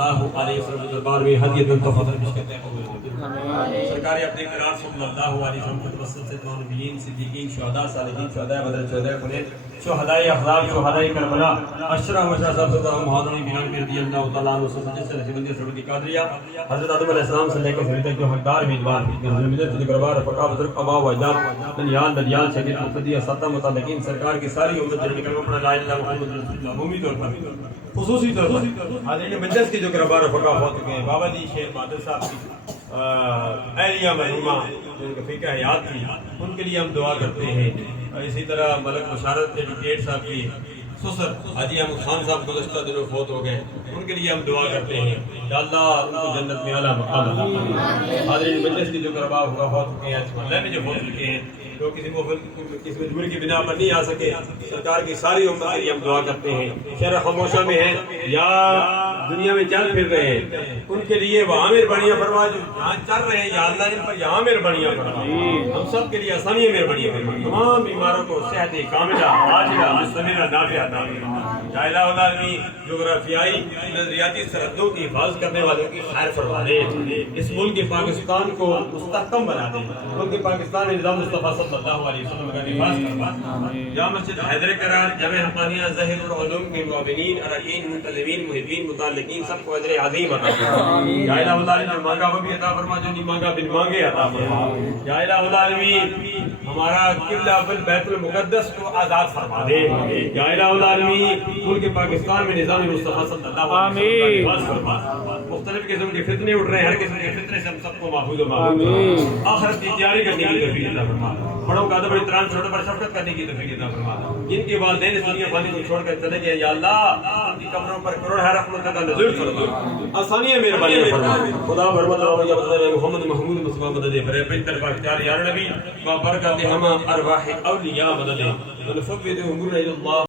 اللہ علیہ وسلم دربار میں ہدیۃ تحفۃ المشکۃ سرکار اپنے قرار صلی اللہ علیہ وسلم کے توسط سے تمام نبیین صدیقین شہداء صالحین شہداء بدر شہداء حنین شہداء احزاب شہداء کربلا اشرا مشرا صاحب صدر مہاجرین بلال رضی اللہ تعالیٰ عنہ سے جس سے بندی سرور کی قادریہ حضرت آدم علیہ السلام سے لے کر سبھی تک جو حقدار میزبان حضرت مدد کے دربار فقہ بزرگ ابا و اجداد دنیال دریال شہید مقتدی اساتذہ متعلقین سرکار کی ساری امت جن کلمہ پڑھنا لا الہ الا اللہ محمد رسول اللہ عمومی طور پر خصوصی طور پر حاضرین مجلس کے جو دربار فقہ ہو چکے ہیں بابا جی شیخ بہادر صاحب کی اہلیہ مرحومہ جن کا فقہ حیات تھی ان کے لیے ہم دعا کرتے ہیں. اسی طرح ملک بشارت ایڈوکیٹ صاحب کی سسر حاجی احمد خان صاحب گزشتہ دنوں فوت ہو گئے, ان کے لیے ہم دعا کرتے ہیں کہ اللہ ان کو جنت میں اعلیٰ مقام عطا فرمائے. حاضرین مجلس کے جو قربا فوت ہو گئے ہیں محلے میں جو فوت چکے ہیں تو کسی مجبوری کی بنا پر نہیں آ سکے, سرکار کی ساری امت کے لیے ہم دعا کرتے ہیں. شہر خاموشہ میں ہیں یا دنیا میں چل پھر رہے ہیں ان کے لیے وہاں مہربانیاں فرما, جو جہاں چل رہے ہیں یا اللہ ان پر یہاں مہربانیاں فرما, ہم سب کے لیے آسانیاں مہربانیاں فرما, تمام بیماروں کو صحت کاملہ عاجلہ مستمرہ نافعہ عطا فرما. یا الہ العالمین جغرافیائی نظریاتی سرحدوں کی حفاظت کرنے والوں کی خیر فرما دے, اس ملک پاکستان کو مستحکم بنا دے, ملک پاکستان میں نظام مصطفیٰ صلی اللہ علیہ وسلم کا حفاظ فرما. یا مسجد حیدر کرار جامع حقانیہ ظاہر العلوم کے معاونین اراکین منتظمین محبین متعلقین سب کو اجر عظیم عطا فرما. یا الہ العالمین جو مانگا وہ بھی عطا فرما, جو نہیں مانگا بن مانگے عطا فرما. یا الہ العالمین ہمارا قبلہ بیت المقدس کو آزاد فرما دے. یا الہ العالمین ملک پاکستان میں نظام مصطفیٰ صلی اللہ علیہ وسلم کا حفاظ فرما. مختلف قسم کے فتنے اٹھ رہے ہیں, ہر قسم کے فتنے سے ہم سب کو محفوظ و محفوظ آخرت کی تیاری کرنے کی توفیق عطا فرما. بڑوں کا ادب احترام چھوٹوں پر شفقت کرنے کی توفیق عطا فرما. جن کے والدین اس دنیا فانی کو چھوڑ کر چلے گئے یا اللہ ان کی قبروں پر کروڑ ہے رحمت کا نزول فرما, آسانیاں مہربانیاں فرما. خدا برمت اللہ یا محمد محمود مصطفیٰ مدد برے بہتر باختیار یا نبی و برکات ہم ارواح اولیاء مدد ونفوض امورنا الی اللہ.